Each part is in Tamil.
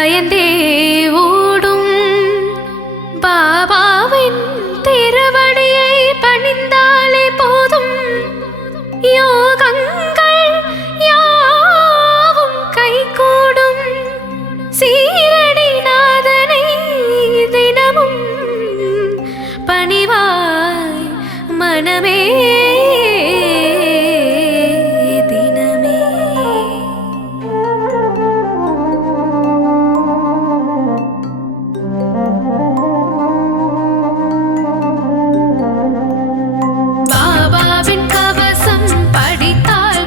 பயந்தே ஓடும் பாபாவின் திருவடியை பணிந்தாலே போதும் யோகங்கள் யாவும் கைகூடும் சீரடி நாதனை தினமும் பணிவாய் மனமே பாபாவின் கவசம் படித்தால்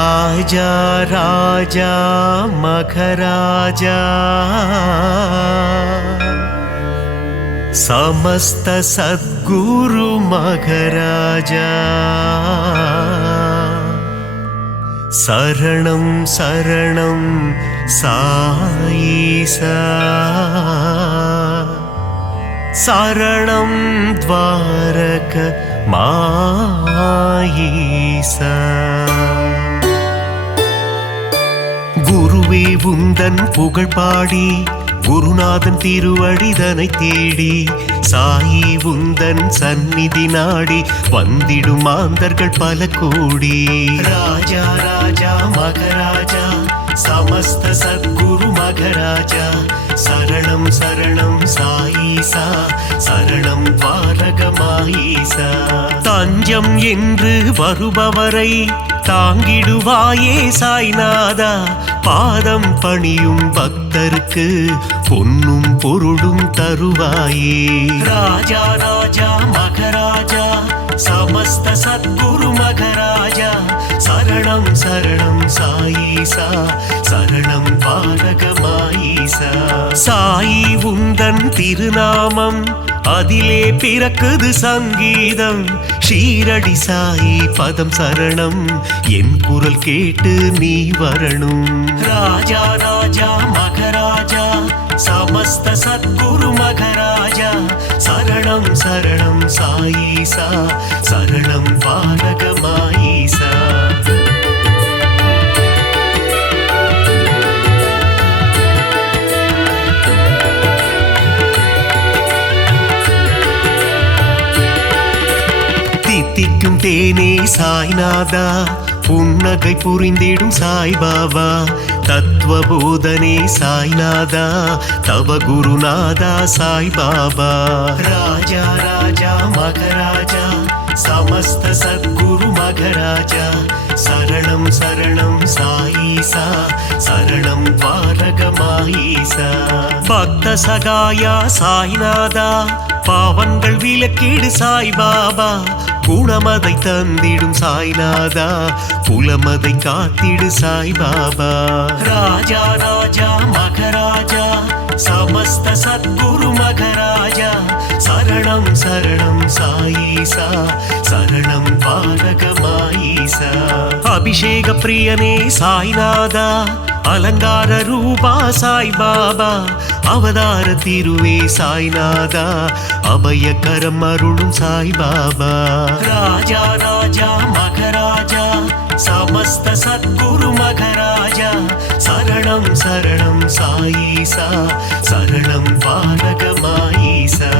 ராஜா ராஜா மகராஜா समस्त सद्गुरु मघराजा शरणं शरणं साईसा शरणं द्वारक माईसा குருவே உந்தன் புகழ் பாடி குருநாதன் திருவடிதனை தேடி சாயி உந்தன் சந்நிதி நாடி வந்திடும் மாந்தர்கள் பல கோடி ராஜா ராஜா மகராஜா समस्त सद्गुरु मघराजा शरणं शरणं साईसा शरणं द्वारகமாயிசா தஞ்சம் என்று வருபவரை தாங்கிடுவாயே சாய்நாதா பாதம் பணியும் பக்தருக்கு பொன்னும் பொருளும் தருவாயே ராஜா ராஜா மகராஜா समस्त सद्गुरु मघराजा शरणं शरणं साईसा शरणं द्वारகமாயிசா சாயி உந்தன் திருநாமம் அதிலே பிறக்குது சங்கீதம் ஷீரடி சாயி பதம் சரணம் என் குரல் கேட்டு நீ வரணும் ராஜா ராஜா மகராஜா समस्त सद्गुरु मघराजा शरणं शरणं साईसा शरणं द्वारகமாயிசா தித்திக்கும் தேனே சாய்நாதா புன்னகை புரிந்திடும் சாய்பாபா தத்துவபோதனே சாய்நாதா தவ குருநாதா சாய்பாபா ராஜா ராஜா மகராஜா समस्त सद्गुरु मघराजा शरणं शरणं साईसा शरणं द्वारகமாயிசா பக்த சகாயா சாய்நாதா பாவங்கள் விலக்கிடு சாய்பாபா குணமதை தந்திடும் சாய்நாதா குலமதை காத்திடு சாய்பாபா ராஜா ராஜா மகராஜா समस्त सद्गुरु मघराजा शरणं शरणं साईसा शरणं द्वारகமாயிசா அபிஷேக பிரியனே சாய்நாதா அலங்கார ரூபா சாய்பாபா அவதார திருவே சாய்நாதா அபயகரம் அருளும் சாய்பாபா ராஜா ராஜா மகராஜா समस्त सद्गुरु मघराजा शरणं शरणं साईसा शरणं द्वारகமாயிசா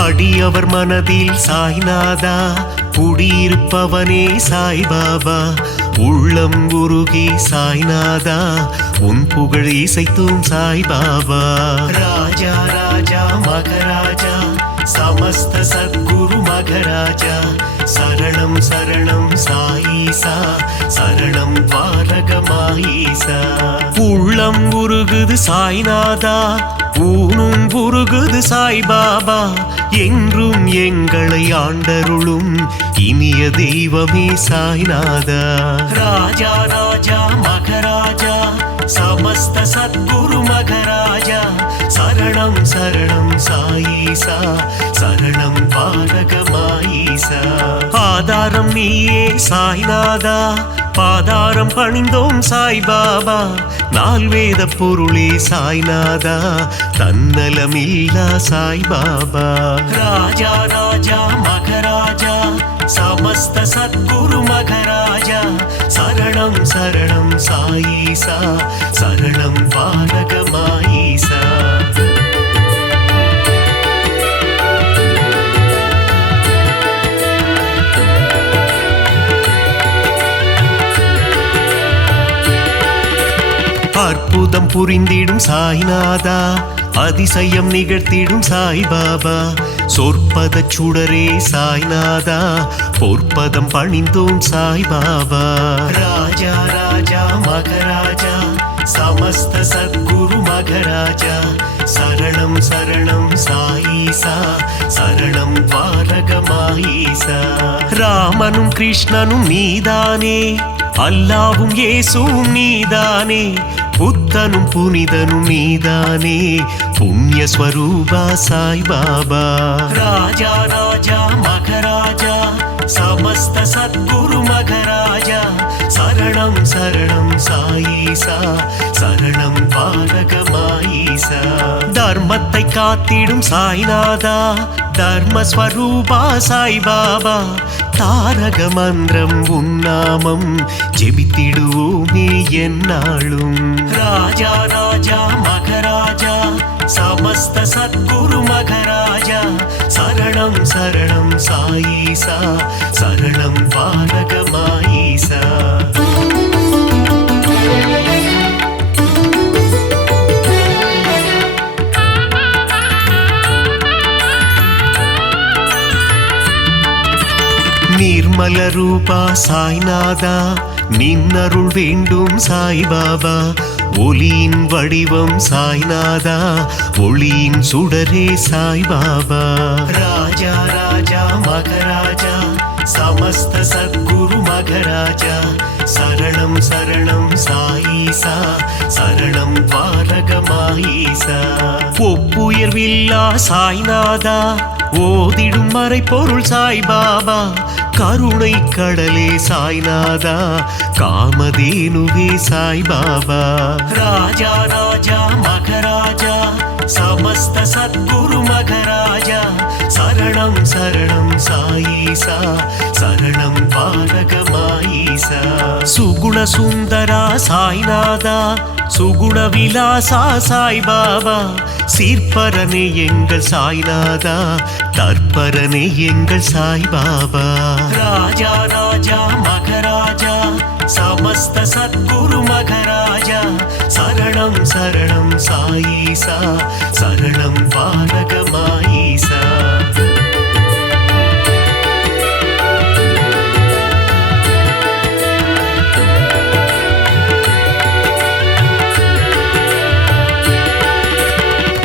அடியவர் மனதில் சாய்நாதா குடியிருப்பவனே சாய்பாபா உள்ளம் உருகி சாய்நாதா உன் புகழ் இசைத்தும் சாய்பாபா ராஜா ராஜா மகராஜா समस्त सद्गुरु मघराजा शरणं शरणं साईसा शरणं द्वारகமாயிசா உள்ளம் உருகுது சாய்நாதா ஊனும் உருகுது சாய்பாபா என்றும் எங்களை ஆண்டருளும் இனிய தெய்வமே சாய்நாதா ராஜா ராஜா மகராஜா समस्त सद्गुरु मघराजा शरणं शरणं साईसा शरणं द्वारகமாயிசா ஆதாரம் நீயே சாய்நாதா பாதாரம் பணிந்தோம் சாய்பாபா நால்வேத பொருளே சாய்நாதா தன்னலமில்லா சாய்பாபா ராஜா ராஜா மகராஜா समस्त सद्गुरु मघराजा शरणं शरणं साईसा शरणं द्वारகமாயிசா அற்புதம் புரிந்திடும் சாய்நாதா அதிசயம் நிகழ்த்திடும் சாய்பாபா சொற்பத சுடரே சாய்நாதா பொற்பதம் பணிந்தோம் சாய்பாபா ராஜா ராஜா மகராஜா समस्त सद्गुरु मघराजा शरणं शरणं साईसा शरणं द्वारकमाईसा ராமனும் கிருஷ்ணனும் நீதானே அல்லாவும் இயேசுவும் நீதானே புத்தனும் புனிதனும் நீதானே புண்ணிய ஸ்வரூபா சாய் பாபா ராஜா ராஜா மகராஜா समस्त सद्गुरु मघराजा शरणं शरणं साईसा शरणं द्वारकमाईसा தர்மத்தை காத்திடும் சாய்நாதா தர்மஸ்வரூபா சாய் பாபா தாரக மந்திரம் உன்னாமம் ஜெபித்திடுவோமே என்னாலும் ராஜா ராஜா மகராஜா समस्त सद्गुरु मघराजा शरणं शरणं साईसा शरणं द्वारकमाईसा निर्मल रूपा साईनादा निन्नरुள் வேண்டும் சாய் பாபா ஒளியின் வடிவம் சாய்நாதா ஒளியின் சுடரே சாய் பாபா ராஜா ராஜா மகராஜா समस्त सद्गुरु मघराजा शरणं शरणं साईसा शरणं द्वारकमाईसा ஒப்புயர்வில்லா சாய்நாதா ஓதிடும் மறைபொருள் சாய் பாபா கருணை கடலே சாய்நாதா காமதேனுவே சாய் பாபா ராஜா ராஜா மகராஜா समस्त सद्गुरु मघराजा शरणं शरणं साईसा शरणं द्वारकमाईसा सुगुण सुंदरा साईनादा सुगुण विलासा साई बाबा சீர்பரனே எங்கள் சாய்நாதா தற்பரனே எங்கள் சாய் பாபா ராஜா ராஜா மகராஜா समस्त सद्गुरु मघराजा शरणं शरणं साईसा शरणं द्वारकमाईसा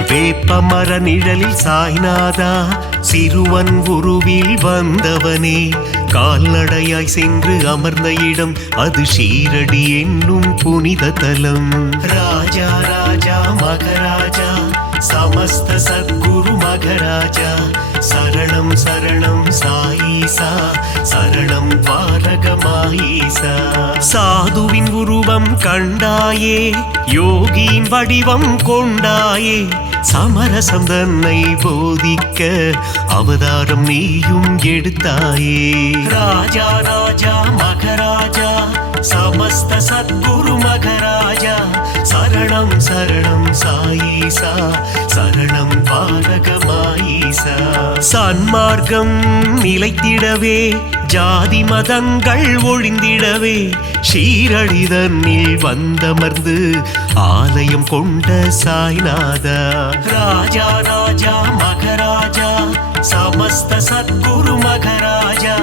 வேப்பமர நிழலில் சாய்நாதா சிறுவன் உருவில் வந்தவனே கால்நடையாய் சென்று அமர்ந்த இடம் அது ஷீரடி என்னும் புனித தலம் ராஜா ராஜா மகராஜா समस्त सद्गुरु मघराजा शरणं शरणं साईसा शरणं द्वारकमाईसा சாதுவின் உருவம் கண்டாயே யோகியின் வடிவம் கொண்டாயே சமரசம் தன்னை போதிக்க அவதாரம் நீயும் எடுத்தாயே ராஜா ராஜா மகராஜா समस्त सद्गुरु मघराजा शरणं शरणं साईसा शरणं द्वारकमाईसा சன்மார்க்கம் நிலைத்திடவே ஜாதி மதங்கள் ஒழிந்திடவே ஷீரடி தன்னில் வந்தமர்ந்து ஆலயம் கொண்ட சாய்நாதா ராஜா ராஜா மகராஜா समस्त सद्गुरु मघराजा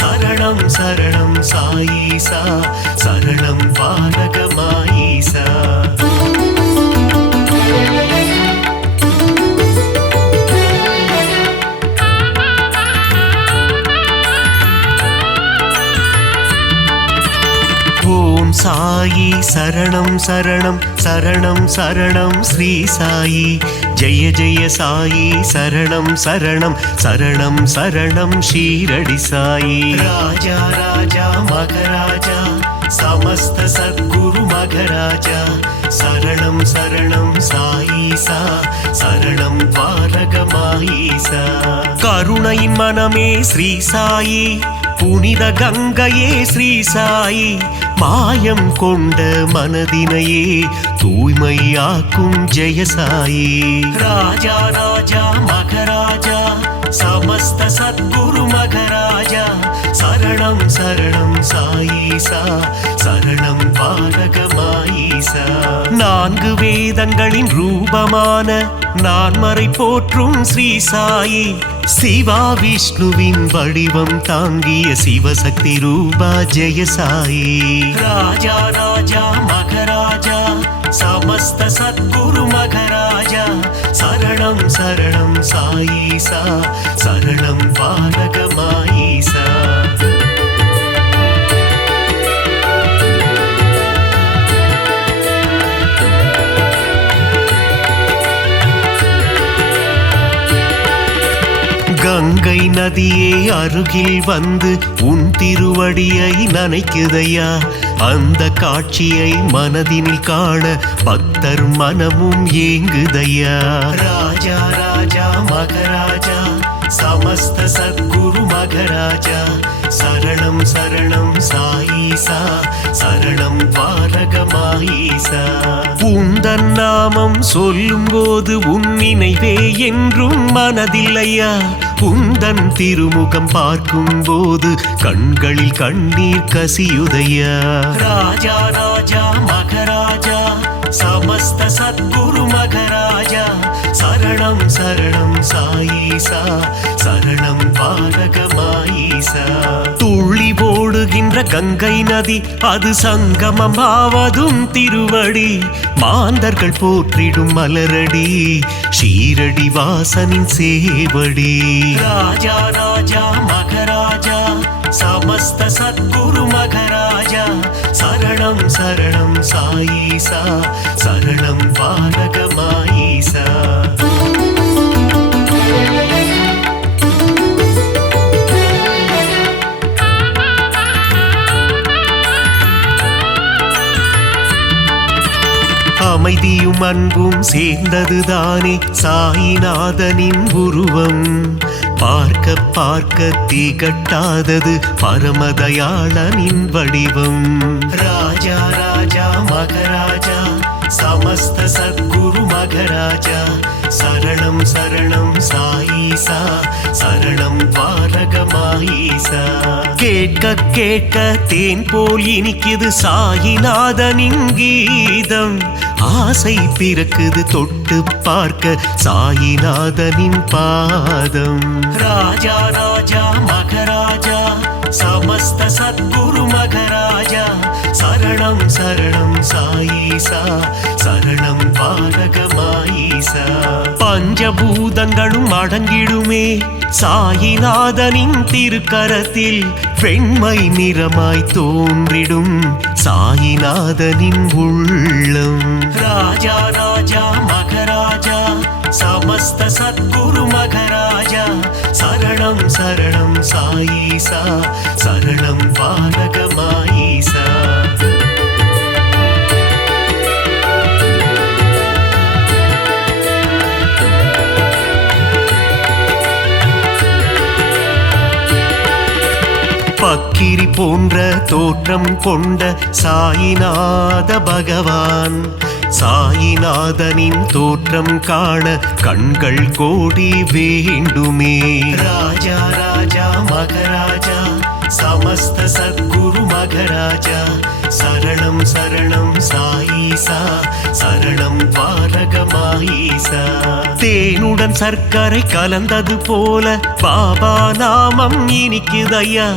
शरणं शरणं साईसा शरणं द्वारकमाईसा ஓம் சாயி சரணம் சரணம் சரணம் சரணம் ஸ்ரீ சாயி ஜெய ஜெய சாயி சரணம் சரணம் சரணம் சரணம் ஷீரடி சாயி ராஜா ராஜா மகராஜா समस्त सद्गुरु मघराजा शरणं शरणं साईसा शरणं द्वारकमाईसा கருணையின் மனமே ஸ்ரீ சாயி புனித கங்கையே ஸ்ரீ சாயி மாயம் கொண்ட மனதினையே தூய்மையாக்கும் ஜெயசாயி ராஜா ராஜா மகராஜா समस्त सद्गुरु मघराजा शरणं शरणं साईसा शरणं द्वारकमाईसा நான்கு வேதங்களின் ரூபமான நான்மறை போற்றும் ஸ்ரீ சாயி சிவா விஷ்ணுவின் வடிவம் தாங்கிய சிவசக்தி ரூபா ஜெய சாயி ராஜா ராஜா மகராஜா समस्त सद्गुरु मघराजा शरणं शरणं साईसा शरणं पालक माईसा கங்கை நதியே அருகில் வந்து உன் திருவடியை நனைக்குதையா அந்த காட்சியை மனதினில் காண பக்தர் மனமும் ஏங்குதையா ராஜா ராஜா மகராஜா समस्त सद्गुरु मघराजा शरणं शरणं साईसा शरणं பாலக மாயிசா உந்தன் நாமம் சொல்லும் போது உன் நினைவே என்றும் மனதில்லையா உந்தன் திருமுகம் பார்க்கும் போது கண்களில் கண்ணீர் கசியுதையா ராஜா ராஜா மகராஜா समस्त सद्गुरु मघराजा शरणं शरणं साईसा शरणं பாலக மாயிசா துள்ளி ஓடுகின்ற கங்கை நதி அது சங்கமமாவதும் திருவடி மாந்தர்கள் போற்றிடும் மலரடி ஷீரடி வாசனின் சேவடி ராஜா ராஜா மகராஜா समस्त सद्गुरु मघराजा शरणं शरणं साईसा शरणं पालक माईसा அமைதியும் அன்பும் சேர்ந்ததுதானே சாயிநாதனின் உருவம் பார்க்க பார்க்க திகட்டாதது பரமதயாளனின் வடிவம் ராஜா ராஜா மகராஜா समस्त सद्गुरु मघराजा शरणं शरणं साईसा शरणं பாலக மாயிசா கேட்க கேட்க தேன் போல் இனிக்குது சாயிநாதனின் கீதம் ஆசை பிறக்குது தொட்டு பார்க்க சாயிநாதனின் பாதம் ராஜா ராஜா மகராஜா समस्त सद्गुरु मघराजा शरणं शरणं साईसा शरणं பாலக மாயிசா பஞ்சபூதங்களும் அடங்கிடுமே சாயிநாதனின் திருக்கரத்தில் வெண்மை நிறமாய் தோன்றிடும் சாயிநாதனின் உள்ளம் ராஜா ராஜா மகராஜா समस्त सद्गुरु मघराजा शरणं शरणं साईसा शरणं பாலக மாயிசா பக்கிரி போன்ற தோற்றம் கொண்ட சாயிநாத பகவான் சாயிநாதனின் தோற்றம் காண கண்கள் கோடி வேண்டுமே ராஜா ராஜா மகராஜா समस्त सद्गुरु मघराजा शरणं शरणं साईसा शरणं பாலக மாயிசா தேனுடன் சர்க்கரை கலந்தது போல பாபா நாமம் இனிக்குதையா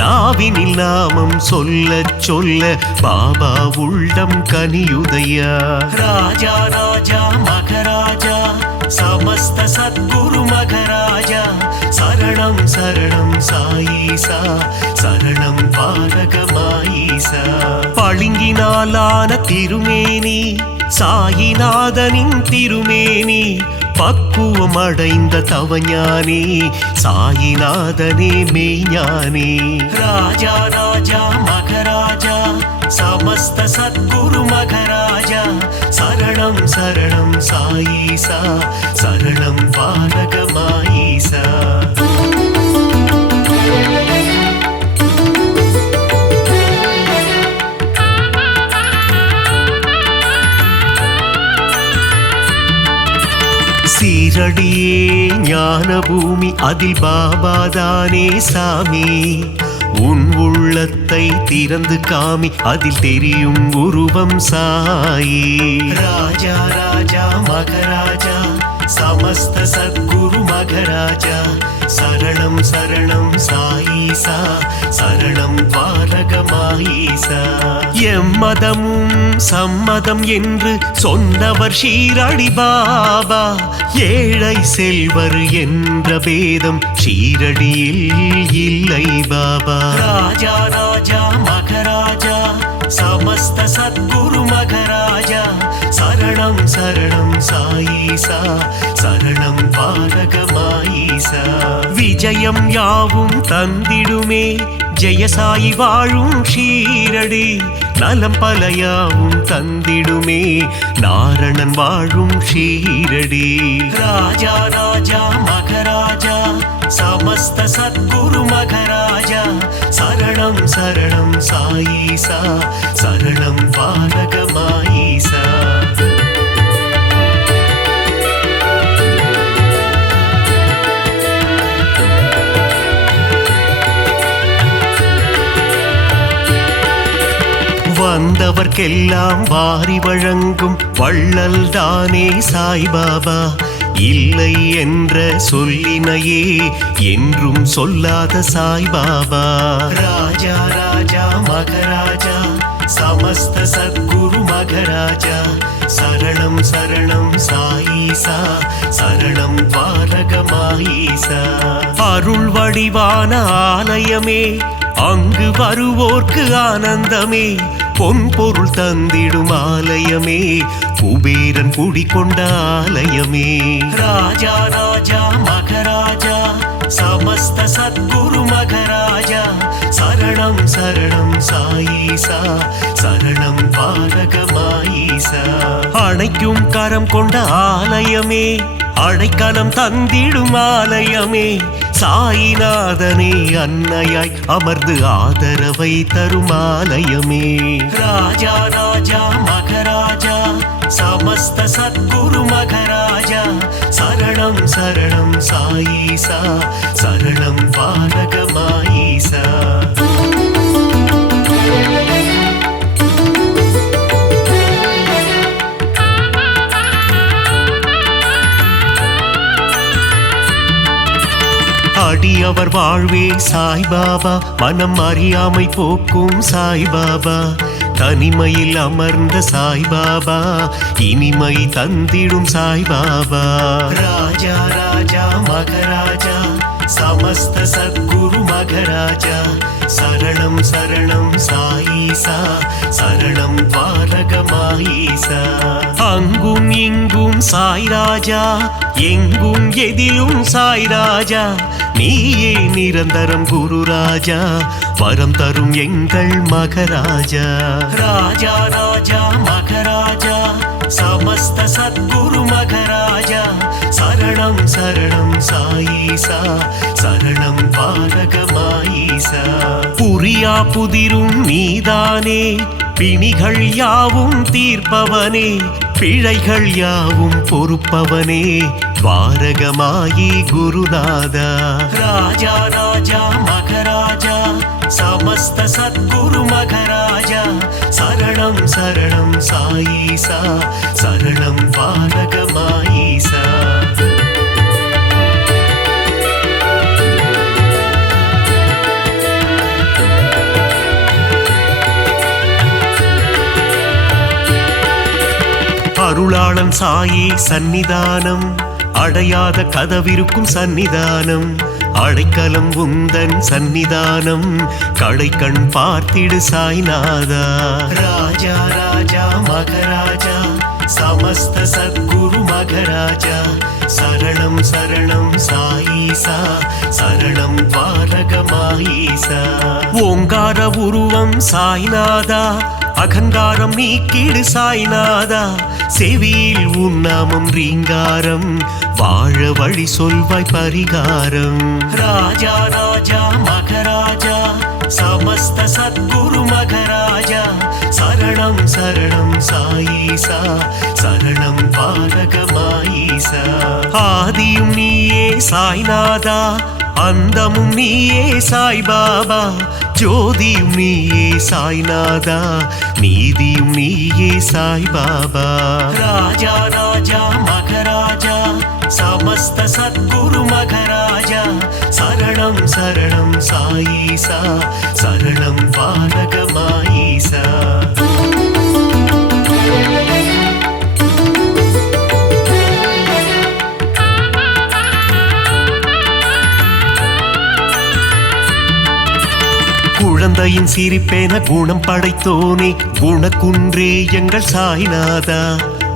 நாவினில் நாமம் சொல்ல சொல்ல பாபா உள்ளம் கனியுதையா ராஜா ராஜா மகராஜா समस्त सद्गुरु मघराजा शरणं शरणं साईसा शरणं பாலக மாயிசா பளிங்கினாலான திருமேனி சாயிநாதனின் திருமேனி பக்குவம் அடைந்த தவஞானி சாயிநாதனே மெய்ஞானி ராஜா ராஜா மகராஜா समस्त सद्गुरु मघराजा शरणं शरणं साईसा शरणं பாலக மாயிசா சீரடியே ஞான பூமி அதில் பாபாதானே சாமி உன் உள்ளத்தை திறந்து காமி அதில் தெரியும் உருவம் சாயி ராஜா ராஜா மகராஜா समस्त सद्गुरु मघराजा शरणं शरणं साईसा शरणं द्वारகமாயீசா எம்மதமும் சம்மதம் என்று சொன்னவர் ஷீரடி பாபா ஏழை செல்வர் என்ற பேதம் ஷீரடியில் இல்லை பாபா ராஜா ராஜா மகராஜா समस्त सद्गुरु मघराजा शरणं शरणं साईसा शरणं द्वारகமாயீசா விஜயம் யாவும் தந்திடுமே ஜெயசாயி வாழும் ஷீரடி நலம் பலயாவும் தந்திடுமே நாரணன் வாழும் ஷீரடி ராஜா ராஜா மகராஜா समस्त सद्गुरु मघराजा शरणं शरणं साईसा शरणं द्वारகமாயீசா வந்தவர்க்கெல்லாம் வாரி வழங்கும் வள்ளல் தானே சாய்பாபா இல்லை என்ற சொல்லினையே என்றும் சொல்லாத சாய்பாபா ராஜா ராஜா மகராஜா समस्त सद्गुरु मघराजा शरणं शरणं साईसा शरणं द्वारகமாயீசா அருள் வடிவான ஆலயமே அங்கு வருவோர்க்கு ஆனந்தமே பொன் பொருள் தந்திடும் ஆலயமே குபேரன் குடிகொண்ட ஆலயமே ராஜா ராஜா மகராஜா समस्त सद्गुरु मघराजा शरणं शरणं साईसा शरणं द्वारகமாயீசா அணைக்கும் கரம் கொண்ட ஆலயமே அடைக்கலம் தந்திடும் ஆலயமே சாயிநாதனே அன்னையாய் அமர்ந்து ஆதரவை தரும் ஆலயமே ராஜா ராஜா மகராஜா समस्त सद्गुरु मघराजा शरणं शरणं साईसा शरणं द्वारகமாயீசா அடியவர் வாழ்வே சாய்பாபா மனம் அறியாமை போக்கும் சாய்பாபா தனிமையில் அமர்ந்த சாய்பாபா இனிமை தந்திடும் சாய்பாபா ராஜா ராஜா மகராஜா समस्त सद्गुरु मघराजा शरणं शरणं साईसा शरणं द्वारகமாயீசா அங்கும் இங்கும் சாய்ராஜா எங்கும் எதிலும் சாய்ராஜா நீயே நிரந்தரம் குரு ராஜா வரம் தரும் எங்கள் மகராஜா ராஜா ராஜா மகராஜா समस्त सद्गुरु मघराजा शरणं शरणं साईसा शरणं द्वारகமாயீசா புரியா புதிரும் நீதானே பிணிகள் யாவும் தீர்ப்பவனே பிழைகள் யாவும் பொறுப்பவனே द्वारகமாயி குருநாதா ராஜா ராஜா மகராஜா समस्त सद्गुरु मघराजा शरणं शरणं साईसा शरणं द्वारகமாயீசா அருளாளன் சாயி சந்நிதானம் அடையாத கதவிருக்கும் சந்நிதானம் அடைக்கலம் உந்தன் சந்நிதானம் கடைக்கண் பார்த்திடு சாய்நாதா ராஜா ராஜா மகராஜா समस्त सद्गुरु मघराजा शरणं शरणं साईसा शरणं द्वारகமாயீசா ஓங்கார உருவம் சாய்நாதா அகங்காரம் நீக்கிடு சாய்நாதா செவியில் உன் நாமம் ரீங்காரம் வாழ வழி சொல்வாய் பரிகாரம் ராஜா ராஜா மகராஜா समस्त सद्गुरु मघराजा शरणं शरणं साईसा शरणं द्वारகமாயீசா ஆதியும் நீயே சாய்நாதா அந்தமும் நீயே சாய்பாபா ஜோதியும் நீயே சாய்நாதா நீதியும் நீயே சாய்பாபா ராஜா ராஜா மகராஜா समस्त सद्गुरु मघराजा शरणं शरणं साईसा शरणं पालकमाईसा குழந்தையின் சிரிப்பேன குணம் படைத்தோனே குணக்குன்றே எங்கள் சாய்நாதா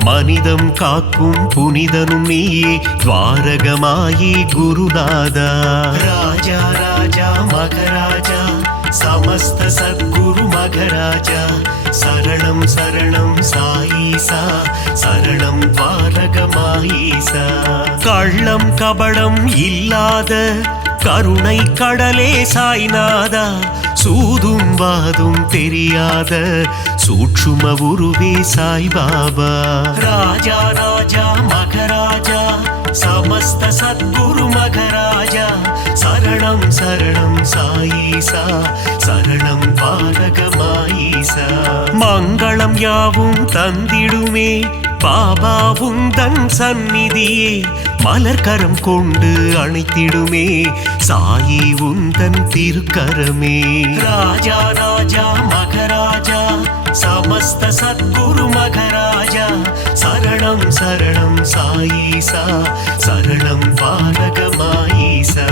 மனிதம் காக்கும் புனிதனும் நீயே துவாரகமாயி குருநாதா ராஜா ராஜா மகராஜா समस्त सद्गुरु मघराजा शरणं शरणं साईसा शरणं द्वारகமாயிசா கள்ளம் கபடம் இல்லாத கருணை கடலே சாய்நாதா சூதும் வாதும் தெரியாத சூட்சும உருவே சாய்பாபா ராஜா ராஜா மகராஜா समस्त सद्गुरु मघराजा शरणं शरणं साईसा शरणं पालकमाईसा மங்களம் யாவும் தந்திடுமே பாபா உந்தன் சந்நிதியே மலர்கரம் கொண்டு அணைத்திடுமே சாயி உந்தன் திருக்கரமே ராஜா ராஜா மகராஜா समस्त सद्गुरु मघराजा शरणं शरणं साईसा शरणं पालकमाईसा